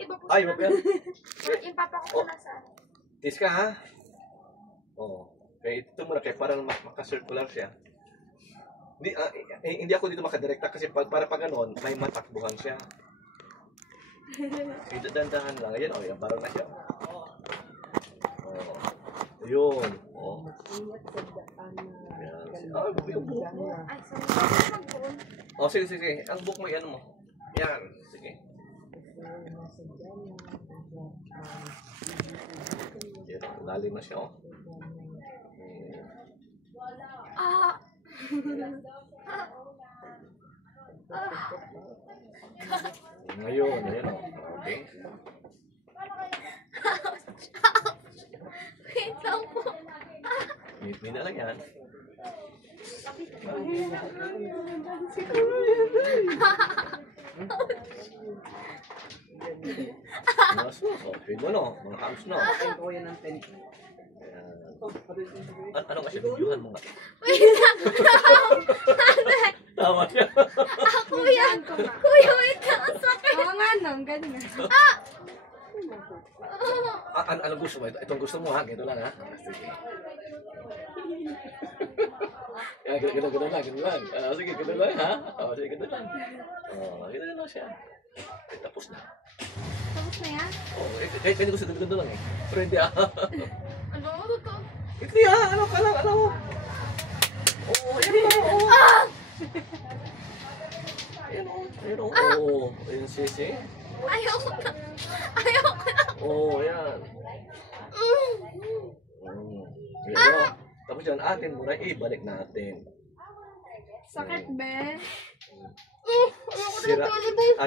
iba po. Ay, iba po yan. Yung papa ko po nasa. Tis ka ha? Oo. Kaya ito muna, kaya parang makasircular siya. Hindi ako dito makadirekta kasi para pag gano'n, may matakbuhan siya. Ito dandahan lang. Ayan, yan, parang na siya. Ayun. Ay, sorry. Sige. Ang book mo, yan mo. Yan. Sige. Lalim na siya, Ngayon, ayan Okay. Wait lang po. May na lang yan. Okay mo no, mga hams no. Ano kasi videohan mo nga? Wait lang. Tama siya. Kuya, wait lang. Ang sakit. Oo nga no, ganun. Ano gusto mo? Itong gusto mo ha? Ganito lang ha? Sige. Ganito lang. Sige, ganito lang ha? Sige, ganito lang. Ganito lang siya. Tapos na. Tapos na yan? Kaya gusto ganito lang Pero hindi Ano? Totoo? Hindi ano ka lang, ano? Ayun sisi. Ayoko na. Yan. Tapos yan, atin muna, ibalik natin. Sakit, be.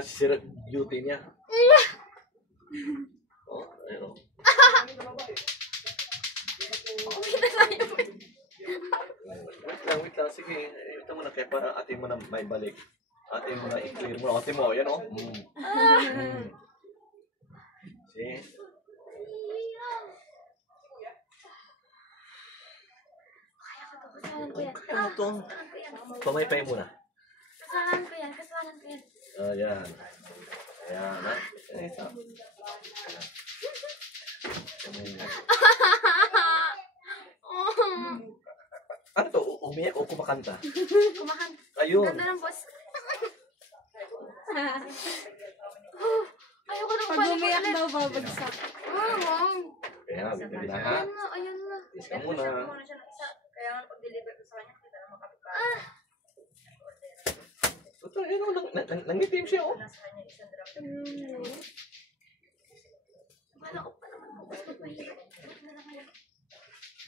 Sira beauty niya. Ayun Wait lang. Sige. Ito muna kaya para atin mo na may balik. Atin mo na i-clear mo. Atin mo, yan See? Ano to? Pamaypay muna. Kasalanan ko yan. Ayan. Ayan, ha? Ano to? Umiyak o kumakanta? Kumakanta. Ayun. Ganda ng boss. Ayoko nang Pag balik umiyak ulit. daw, babagsak. Wow. Ayan, bibili na ha? Ayun na. Tis ka muna. Kaya nga pag-deliver ko sa kanya, kita na makapit. Ito, nangitim siya, Wala ko pa naman. Mas magpahirap.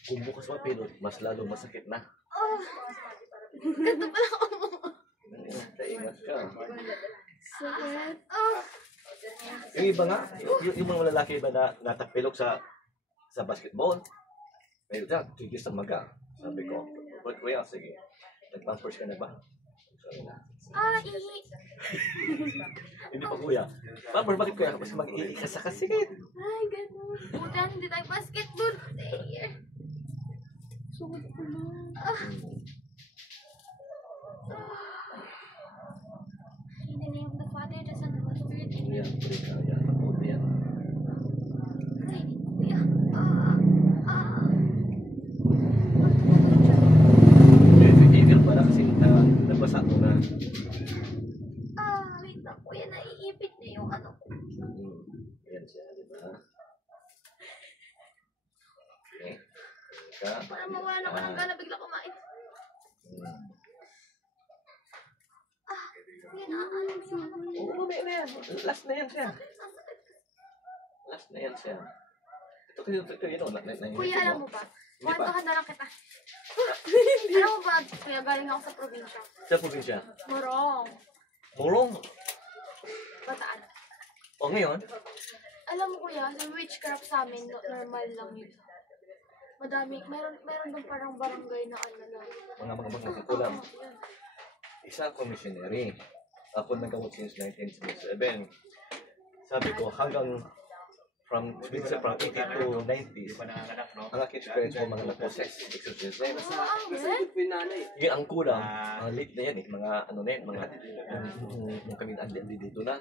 Kung bukas mapilot, mas lalo masakit na. Ganto pala ako mo. Ingat ka. Sakit. Yung iba nga, yung mga lalaki ba na natapilok sa basketball, may tigis sa maga. Sabi ko, kuya, sige. Nag-transfers ka na ba? Sorry na. Ihi. Hindi pa kuya. Ma'am, bakit kuya? Kasi mag-ihi ka sa kasikit. Ay, ganun. Butan, hindi tayo basketball player. Sugod ko na. Hindi na yung the Father, the Son, and the Spirit. Yan, break ka. Yan, mag-out yan. Ay, kuya. Email pala kasi nabasa ko na. Wait lang, kuya, naiipit na yung ano ko. Yan siya, di ba? Okay. Ka. Parang mawala na ko ng gana, bigla kumain. Kuya, naaalam yung ano ko. Oo, may na yan. Last na yan siya. Ito kasi, Kuya, alam mo ba? Hindi pa. Kwantuhan na lang kita. Alam mo ba, kuya, galing ako sa probinsya. Sa probinsya. Morong. Murong. Bataan. O ngayon, Alam mo kuya, sa witchcraft sa amin, normal lang yun. Madami, meron doon parang barangay na ano na. mga kulang. Isa ako missionary. Ako nag-awot since 1977. Sabi ko, hanggang from 80 to 90s, ang aking experience ko mga na-possess, exorcism. Yung ang kulang, late na yan mga ano na yan, mga kami andi dito na.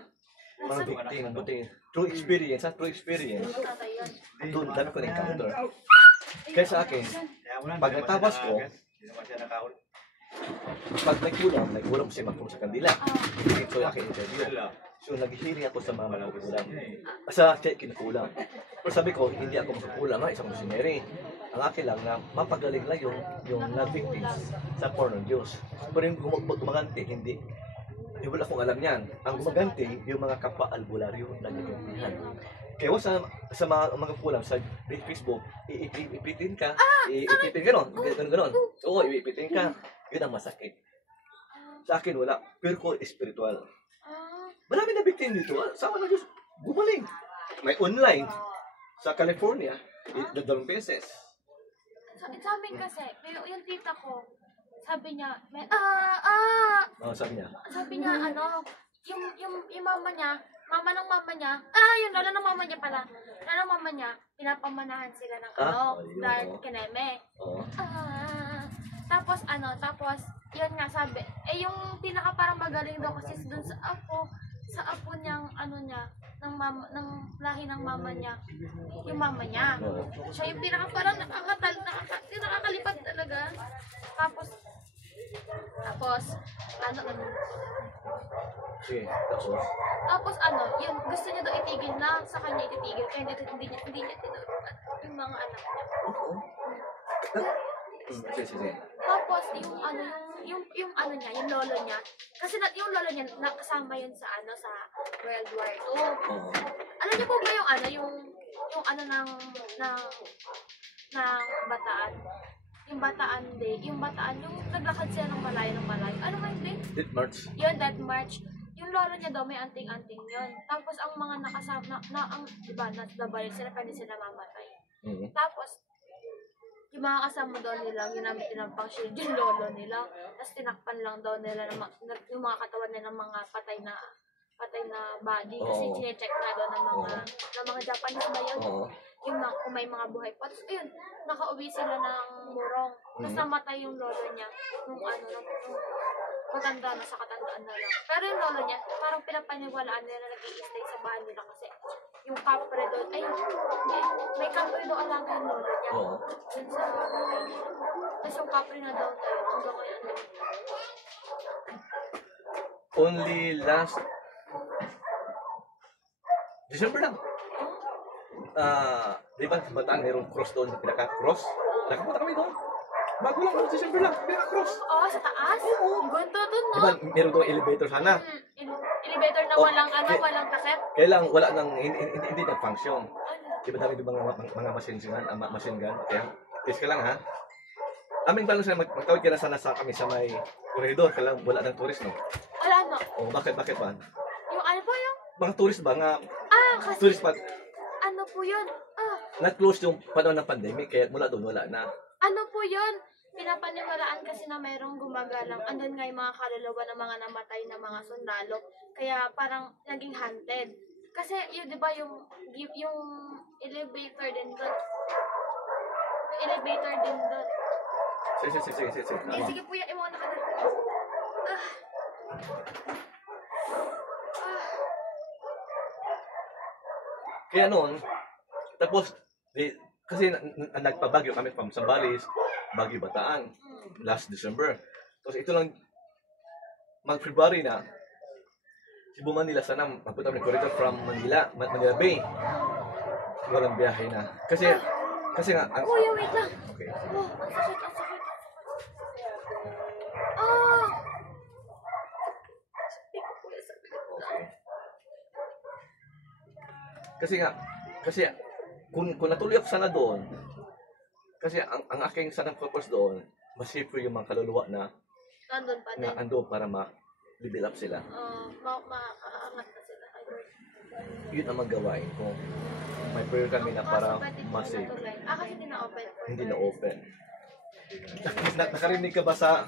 mga victim, buti. True experience, ha? True experience. Tatay yun. Doon, dami ko na-encounter. Kaya sa akin, pag natabas ko, pag nagkulang si Macron sa kandila. Ito yung aking interview. So, naghihiri ako sa mga magkukulang. Sa kinukulang. Pero sabi ko, hindi ako magkukulang nga, isang missionary. Ang akin lang na mapagaling lang yung na-victims sa porn ng Diyos. Pero yung gumagante, hindi. Wala akong alam yan. Ang gumagante, yung mga kapwa-albularyo na nagagamihan. Kaya sa mga kulang sa Facebook, iipitin ka, iipitin gano'n, gano'n. Oo, iipitin ka. Yun ang masakit. Sa akin wala, pero ko spiritual. Marami na victim dito. Sama na Diyos, gumaling. May online sa California, 2 beses. Sa amin kasi, yung tita ko, sabi niya, Sabi niya, yung mama niya, yung lola ng mama niya pala, lola ng mama niya, pinapamanahan sila ng dahil kineme. Tapos yun nga sabi, yung pinaka parang magaling daw kasi dun sa apo niyang ng lahi ng mama niya, yung mama niya. Siya yung pinaka parang nakakalipat talaga. Tapos sige, tapos yun, gusto niya daw itigil na, sa kanya ititigil, kaya hindi niya tinulungan yung mga anak niya. Sige. Tapos yung lolo niya, kasi yung lolo niya nakasama yun sa World War II. Alam niyo po ba yung Bataan? Yung Bataan, yung naglakad sila ng malayo. Ano nga yun din? Death March. Yun, Death March. Yung lolo niya daw may anting-anting yun. Tapos ang mga nakasama, diba, nabaril sila, pwede sila mamatay. Tapos, yung mga kasama daw nila, ginamit nilang pang shield yung lolo nila. Tapos tinakpan lang daw nila yung mga katawan nila ng mga patay na body. Kasi chinecheck nga daw ng mga Japanese ba yun? Yung kung may mga buhay pa. Tapos ayun, nakauwi sila ng Murong. Tapos namatay yung lolo niya. Nung matanda na, sa katandaan na lang. Pero yung lolo niya, parang pinapaniwalaan nila na nag-i-stay sa bahay nila kasi yung kapre doon, may kapre doon alaga yung lolo niya. Dun sa bahay nila. Tapos yung kapre na daw tayo, hanggang ngayon. Only last December lang. Di ba Bataan mayroong cross doon na pinaka-cross? Nakapunta kami doon. Bago lang, December lang, pinaka-cross. Sa taas? Ganto doon, no? Di ba meron doon elevator sana? Elevator na walang takip? Kaya lang, wala nang, hindi nag-function. Di ba dami doon mga machine gun? Kaya, test ka lang ha. Aming plano sana, magtawid ka na sana sa kami sa may corridor. Kaya lang, wala nang tourist, no? Wala, no? Bakit ba? Yung ano po yung? Mga tourist ba? Kasi, tourist spot. ano po yun? Na-close yung panahon ng pandemic, kaya mula doon wala na. Ano po yun? Pinapaniwalaan kasi na mayroong gumagalang. Andun nga yung mga kaluluwa ng mga namatay na mga sundalo. Kaya parang naging haunted. Kasi yun, di ba, yung elevator din doon. Yung elevator din doon. Sige. Sige po yan, iwan na ka na. Kaya noon, tapos, kasi nagpabagyo kami from Zambales, Baguio Bataan, last December. Tapos ito lang, mag-February na, Cebu Manila sana, magpunta kami corridor from Manila Bay. Walang biyahe na. Kasi nga, Kuya, wait lang. Okay. Ang sakit. Kasi kung natuloy ako sana doon, kasi ang aking sanang purpose doon, masipro yung mga kaluluwa na Nandun pa din. na ando para ma-level up sila. Makaangat na sila. Yun ang magawain ko. May prayer kami na para masave. Kasi hindi na-open. Hindi na open. Nakarinig ka ba sa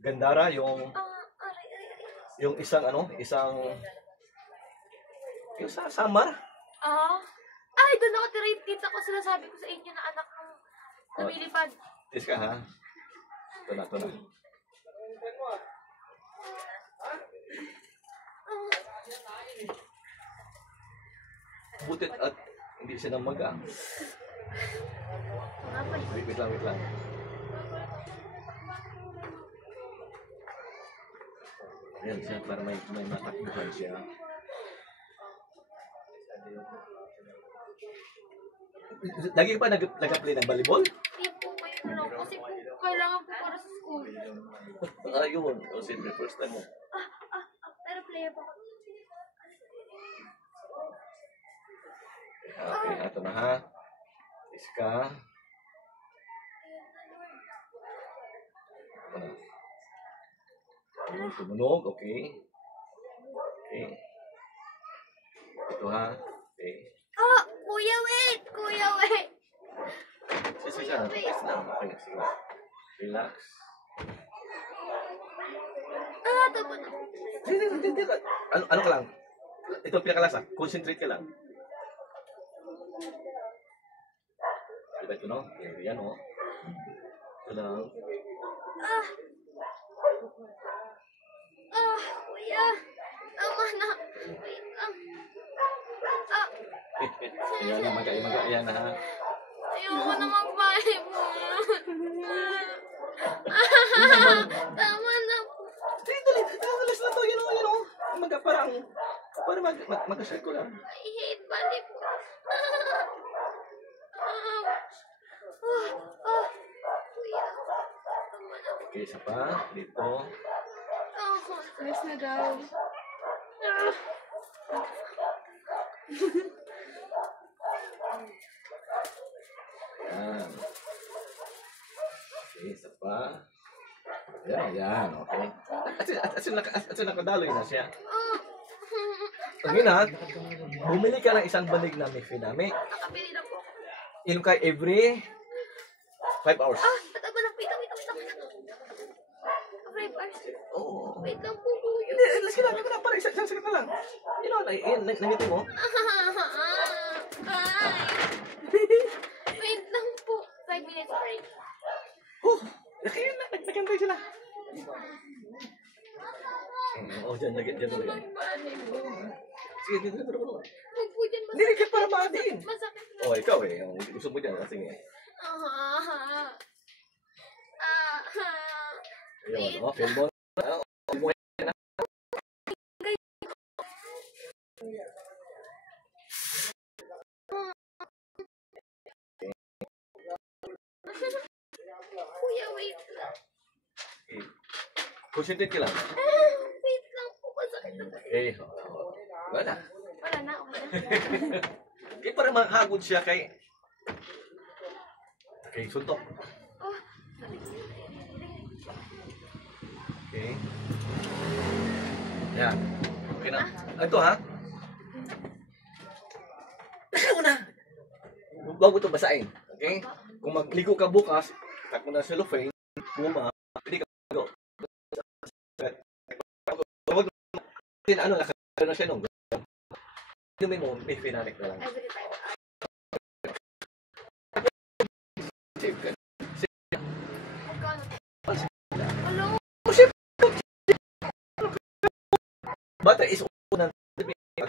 Gandara yung isang yung sa Samar? Doon ako tita ko sinasabi ko sa inyo na anak ng lumilipad. Tis ka ha? Ito na. Butit at hindi siya namaga. Nga pa. Wait lang, wait lang. Ayan siya, para may matakbuhan siya. Lagi ka pa nag-play ng volleyball? Hindi po kayo na lang. Kasi po, kailangan po para sa school. Ayun. O, sige, first time mo. Pero player po ako. Okay, ito na ha. Iska. Ito na. Ayun, tumunog. Okay. Okay. Ito ha. Okay. Ah! Kuya, wait! Kuya, wait! Sige, relax lang. Okay, sige. Relax. Ah, tama na. Hindi. Ano ka lang? Ito pinakalasa. Concentrate ka lang. Diba ito, no? Okay, yan, no? Ito lang. Ah! Ah, kuya! Tama na. Wait lang. Ah! Ayan na, maga. Ayan na, ha? Ayoko na mag-volleyball. Tama na po. Dali. Alas na to. Yan, o. Maga, parang mag-share ko lang. I hate volleyball. Kuya. Tama na po. Okay, isa pa. Dito. Rest na daw. Ayan. Okay, isa pa. Ayan. Okay. At nakadaloy na siya. Ngayon ha, bumili ka ng isang banig na Mifinami. Nakabili na po. Inom ka every 5 hours. Ah! Tama na. Wait lang. 5 hours. Oo. Wait lang po, kuya. Hindi, alas ka lang. Para isang sakit na lang. Namitin mo. Ay! Wait lang po. 5 minutes break. Kaya nagkantay sila. Oo, dyan lagay. Sige, dito. Huwag po dyan Hindi, kaya para maatin. masakit na. Oh, ikaw eh. Gusto mo dyan. Sige. Ayun, feel mo. Kuya, wait lang. Concentrate ka lang. Wait lang po. Masakit na. Wala. Wala na. Okay na. Kaya para mahagod siya kay... Okay, suntok. Oh, Okay. Yan. Okay na. Ito ha. Teka mo na. Huwag mo ito basahin. Okay? Kung magligo ka bukas, tak mo na sa cellophane, puma, hindi ka mag-go. Huwag mo nakakano na siya nung. Inumin mo, may finanek na lang. every time. Save ka. Magkano? Hello? Bata is unang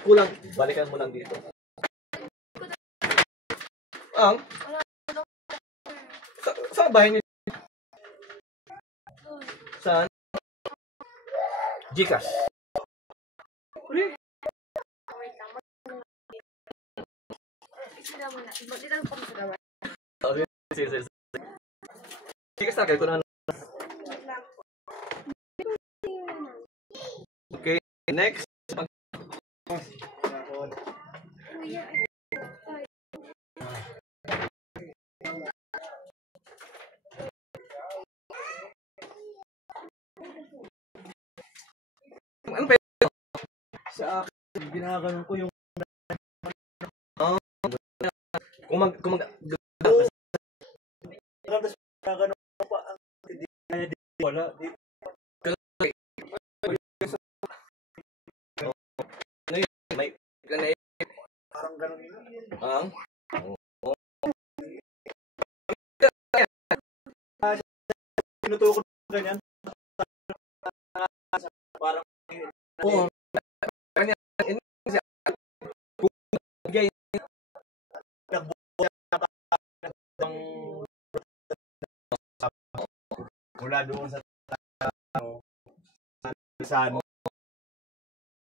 kulang, balikan mo lang dito. Ang? Sa bahay niyo? Saan? Gcash. Wait lang. Sila muna. Dito lang po sa gawa. Sige. Gcash na kayo ko na. Okay, next. Kuya, Ano ba yun? Sa akin, ginaganon ko yung Kung mag tapos ginaganon ko pa ang hindi wala. may Parang ganun yun. ang Tinutukod ko ganyan. Parang Oo. Kanya mula doon sa ano, saan